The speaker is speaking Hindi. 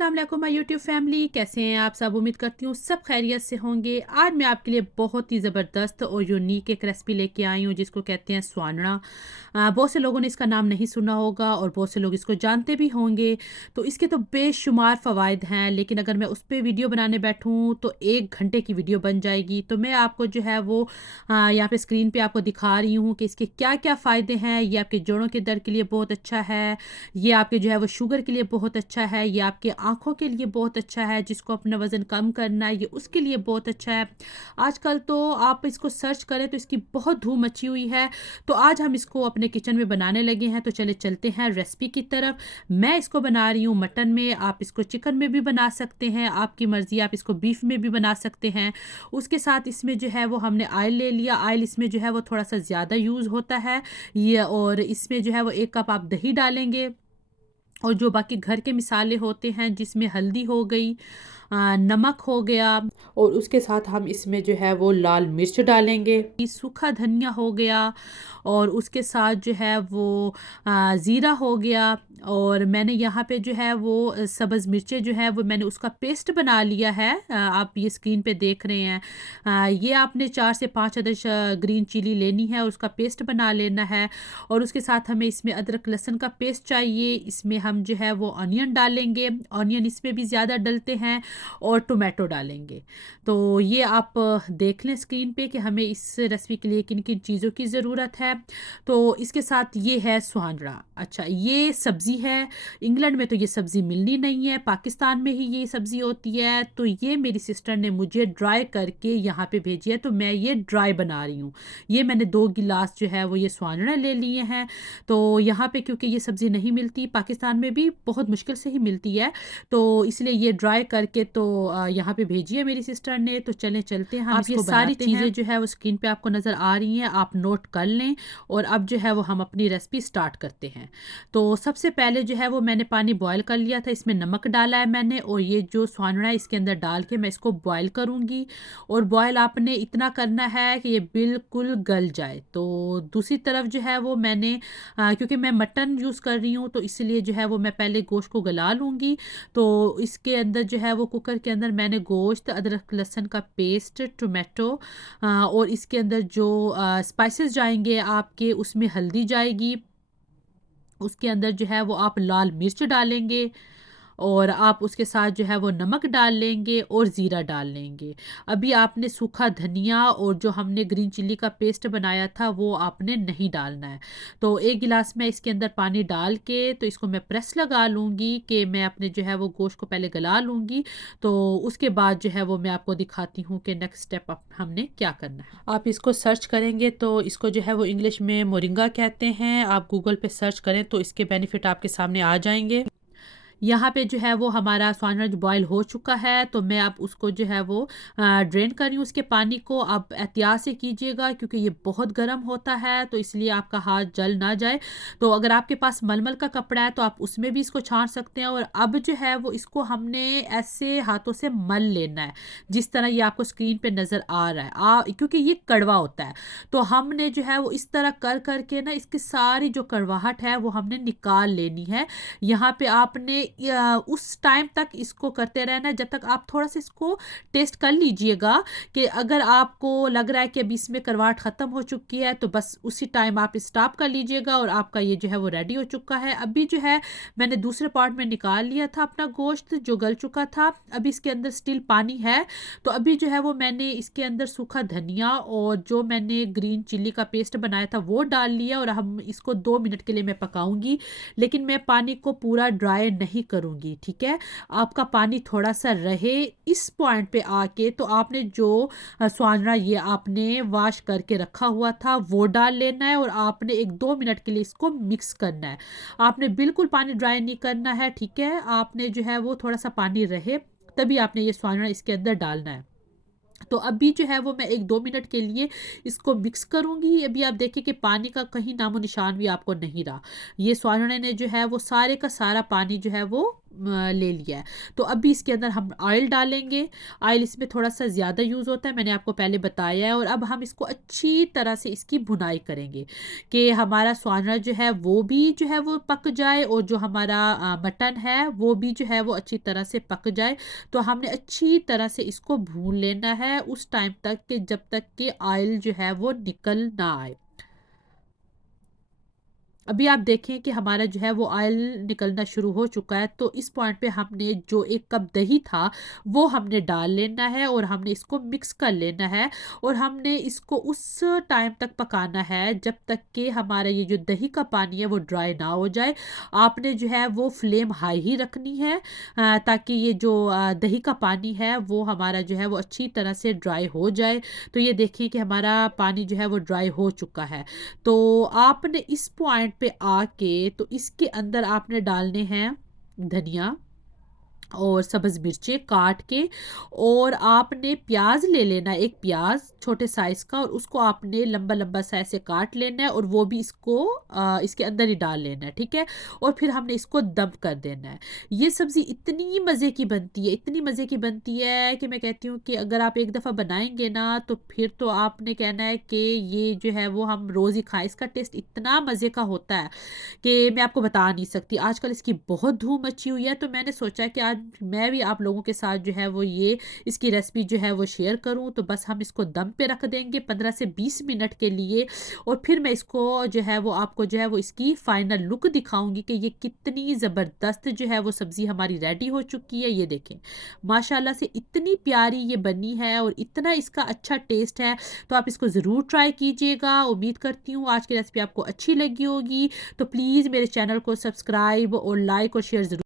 अस्सलाम वालेकुम माय यूट्यूब फैमिली, कैसे हैं आप सब। उम्मीद करती हूँ सब खैरियत से होंगे। आज मैं आपके लिए बहुत ही ज़बरदस्त और यूनिक एक रेसिपी लेके आई हूँ जिसको कहते हैं स्वानड़ा। बहुत से लोगों ने इसका नाम नहीं सुना होगा और बहुत से लोग इसको जानते भी होंगे। तो इसके तो बेशुमार फ़वाइद हैं, लेकिन अगर मैं उस पर वीडियो बनाने बैठूँ तो 1 घंटे की वीडियो बन जाएगी। तो मैं आपको जो है वो यहाँ पे स्क्रीन पे आपको दिखा रही हूँ कि इसके क्या क्या फ़ायदे हैं। ये आपके जोड़ों के दर्द के लिए बहुत अच्छा है, ये आपके जो है वो शुगर के लिए बहुत अच्छा है, ये आपके आँखों के लिए बहुत अच्छा है, जिसको अपना वज़न कम करना है ये उसके लिए बहुत अच्छा है। आजकल तो आप इसको सर्च करें तो इसकी बहुत धूम मची हुई है। तो आज हम इसको अपने किचन में बनाने लगे हैं, तो चले चलते हैं रेसिपी की तरफ। मैं इसको बना रही हूँ मटन में, आप इसको चिकन में भी बना सकते हैं, आपकी मर्ज़ी, आप इसको बीफ में भी बना सकते हैं। उसके साथ इसमें जो है वो हमने ऑयल ले लिया। ऑयल इसमें जो है वो थोड़ा सा ज़्यादा यूज़ होता है ये, और इसमें जो है वो 1 कप आप दही डालेंगे और जो बाकी घर के मिसाले होते हैं जिसमें हल्दी हो गई, नमक हो गया, और उसके साथ हम इसमें जो है वो लाल मिर्च डालेंगे, सूखा धनिया हो गया, और उसके साथ जो है वो ज़ीरा हो गया। और मैंने यहाँ पे जो है वो सब्ज़ मिर्चें जो है वो मैंने उसका पेस्ट बना लिया है। आप ये स्क्रीन पे देख रहे हैं। ये आपने 4 से 5 अदद ग्रीन चिली लेनी है और उसका पेस्ट बना लेना है। और उसके साथ हमें इसमें अदरक लहसुन का पेस्ट चाहिए। इसमें हम जो है वो ऑनियन डालेंगे, ऑनियन इसमें भी ज़्यादा डलते हैं, और टोमेटो डालेंगे। तो ये आप देख लें स्क्रीन पे कि हमें इस रेसिपी के लिए किन किन चीज़ों की ज़रूरत है। तो इसके साथ ये है स्वानड़ा। अच्छा, ये सब्ज़ी है, इंग्लैंड में तो ये सब्ज़ी मिलनी नहीं है, पाकिस्तान में ही ये सब्ज़ी होती है। तो ये मेरी सिस्टर ने मुझे ड्राई करके यहाँ पे भेजी है, तो मैं ये ड्राई बना रही हूँ। ये मैंने 2 गिलास जो है वो ये स्वानड़ा ले लिए हैं। तो यहाँ पे क्योंकि ये सब्ज़ी नहीं मिलती, पाकिस्तान में भी बहुत मुश्किल से ही मिलती है, तो इसलिए ये ड्राई करके तो यहाँ पे भेजी है मेरी सिस्टर ने। तो चलें चलते हैं, हम आप ये इसको सारी बनाते हैं। चीज़ें जो है वो स्क्रीन पे आपको नज़र आ रही हैं, आप नोट कर लें। और अब जो है वो हम अपनी रेसिपी स्टार्ट करते हैं। तो सबसे पहले जो है वो मैंने पानी बॉयल कर लिया था, इसमें नमक डाला है मैंने, और ये जो स्वानड़ा है इसके अंदर डाल के मैं इसको बॉयल करूँगी। और बॉयल आपने इतना करना है कि ये बिल्कुल गल जाए। तो दूसरी तरफ जो है वो मैंने क्योंकि मैं मटन यूज़ कर रही हूँ तो इसलिए जो है वो मैं पहले गोश्त को गला लूँगी। तो इसके अंदर जो है वो कुकर के अंदर मैंने गोश्त, अदरक लहसुन का पेस्ट, टोमेटो, और इसके अंदर जो स्पाइसेस जाएंगे आपके, उसमें हल्दी जाएगी, उसके अंदर जो है वो आप लाल मिर्च डालेंगे, और आप उसके साथ जो है वो नमक डाल लेंगे और ज़ीरा डाल लेंगे। अभी आपने सूखा धनिया और जो हमने ग्रीन चिल्ली का पेस्ट बनाया था वो आपने नहीं डालना है। तो 1 गिलास में इसके अंदर पानी डाल के तो इसको मैं प्रेस लगा लूँगी कि मैं अपने जो है वो गोश्त को पहले गला लूँगी। तो उसके बाद जो है वो मैं आपको दिखाती हूँ कि नेक्स्ट स्टेप अप हमने क्या करना है। आप इसको सर्च करेंगे तो इसको जो है वो इंग्लिश में मोरिंगा कहते हैं। आप गूगल पे सर्च करें तो इसके बेनिफिट आपके सामने आ जाएँगे। यहाँ पे जो है वो हमारा स्वानड़ा बॉयल हो चुका है, तो मैं अब उसको जो है वो ड्रेन कर रही हूँ उसके पानी को। आप एहतियात से कीजिएगा क्योंकि ये बहुत गर्म होता है, तो इसलिए आपका हाथ जल ना जाए। तो अगर आपके पास मलमल का कपड़ा है तो आप उसमें भी इसको छान सकते हैं। और अब जो है वो इसको हमने ऐसे हाथों से मल लेना है, जिस तरह ये आपको स्क्रीन पे नज़र आ रहा है। क्योंकि ये कड़वा होता है, तो हमने जो है वो इस तरह कर करके ना इसकी सारी जो कड़वाहट है वो हमने निकाल लेनी है। यहाँ पे आपने उस टाइम तक इसको करते रहना है जब तक आप थोड़ा सा इसको टेस्ट कर लीजिएगा कि अगर आपको लग रहा है कि अभी इसमें करवाहट ख़त्म हो चुकी है तो बस उसी टाइम आप स्टॉप कर लीजिएगा और आपका ये जो है वो रेडी हो चुका है। अभी जो है मैंने दूसरे पॉट में निकाल लिया था अपना गोश्त जो गल चुका था। अभी इसके अंदर स्टिल पानी है, तो अभी जो है वो मैंने इसके अंदर सूखा धनिया और जो मैंने ग्रीन चिल्ली का पेस्ट बनाया था वो डाल लिया, और हम इसको 2 मिनट के लिए मैं पकाऊंगी। लेकिन मैं पानी को पूरा ड्राई नहीं करूँगी, ठीक है। आपका पानी थोड़ा सा रहे। इस पॉइंट पे आके तो आपने जो स्वानड़ा ये आपने वॉश करके रखा हुआ था वो डाल लेना है, और आपने 1-2 मिनट के लिए इसको मिक्स करना है। आपने बिल्कुल पानी ड्राई नहीं करना है, ठीक है। आपने जो है वो थोड़ा सा पानी रहे तभी आपने ये स्वानड़ा इसके अंदर डालना है। तो अभी जो है वो मैं 1-2 मिनट के लिए इसको मिक्स करूँगी। अभी आप देखिए कि पानी का कहीं नामो निशान भी आपको नहीं रहा। ये स्वानड़े ने जो है वो सारे का सारा पानी जो है वो ले लिया है। तो अभी इसके अंदर हम ऑयल डालेंगे। ऑयल इसमें थोड़ा-सा ज़्यादा यूज़ होता है, मैंने आपको पहले बताया है। और अब हम इसको अच्छी तरह से इसकी भुनाई करेंगे कि हमारा स्वाना जो है वो भी जो है वो पक जाए, और जो हमारा मटन है वो भी जो है वो अच्छी तरह से पक जाए। तो हमने अच्छी तरह से इसको भून लेना है उस टाइम तक कि जब तक कि ऑयल जो है वो निकल ना आए। अभी आप देखें कि हमारा जो है वो ऑयल निकलना शुरू हो चुका है, तो इस पॉइंट पे हमने जो 1 कप दही था, वो हमने डाल लेना है और हमने इसको मिक्स कर लेना है। और हमने इसको उस टाइम तक पकाना है जब तक कि हमारा ये जो दही का पानी है वो ड्राई ना हो जाए। आपने जो है वो फ्लेम हाई ही रखनी है, ताकि ये जो दही का पानी है वो हमारा जो है वो अच्छी तरह से ड्राई हो जाए। तो ये देखिए कि हमारा पानी जो है वो ड्राई हो चुका है। तो आपने इस पॉइंट पे आके तो इसके अंदर आपने डालने हैं धनिया और सब्ज़ मिर्चें काट के, और आपने प्याज़ ले लेना है, एक प्याज़ छोटे साइज़ का, और उसको आपने लंबा-लंबा सा ऐसे काट लेना है और वो भी इसको इसके अंदर ही डाल लेना है, ठीक है? और फिर हमने इसको दम कर देना है। ये सब्ज़ी इतनी मज़े की बनती है, इतनी मज़े की बनती है कि मैं कहती हूँ कि अगर आप एक दफ़ा बनाएँगे ना, तो फिर तो आपने कहना है कि ये जो है वो हम रोज़ ही खाएँ। इसका टेस्ट इतना मज़े का होता है कि मैं आपको बता नहीं सकती। आजकल इसकी बहुत धूम मची हुई है, तो मैंने सोचा कि आज मैं भी आप लोगों के साथ जो है वो ये इसकी रेसिपी जो है वो शेयर करूँ। तो बस हम इसको दम पे रख देंगे 15 से 20 मिनट के लिए, और फिर मैं इसको जो है वो आपको जो है वो इसकी फाइनल लुक दिखाऊँगी कि ये कितनी ज़बरदस्त जो है वो सब्ज़ी हमारी रेडी हो चुकी है। ये देखें, माशाल्लाह से इतनी प्यारी ये बनी है और इतना इसका अच्छा टेस्ट है। तो आप इसको ज़रूर ट्राई कीजिएगा। उम्मीद करती हूँ आज की रेसिपी आपको अच्छी लगी होगी। तो प्लीज़ मेरे चैनल को सब्सक्राइब और लाइक और शेयर ज़रूर